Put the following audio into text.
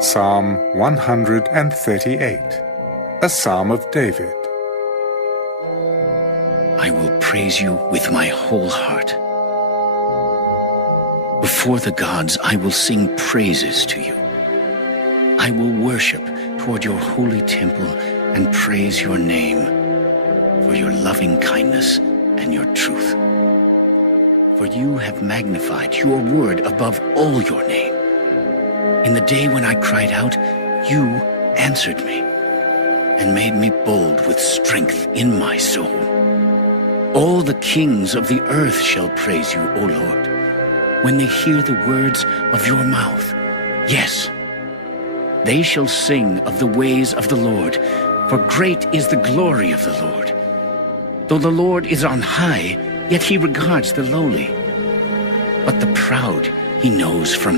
Psalm 138, a psalm of David. I will praise you with my whole heart. Before the gods, I will sing praises to you. I will worship toward your holy temple and praise your name for your loving kindness and your truth. For you have magnified your word above all your name. In the day when I cried out, you answered me and made me bold with strength in my soul. All the kings of the earth shall praise you, O Lord, when they hear the words of your mouth. Yes, they shall sing of the ways of the Lord, for great is the glory of the Lord. Though the Lord is on high, yet he regards the lowly, but the proud he knows from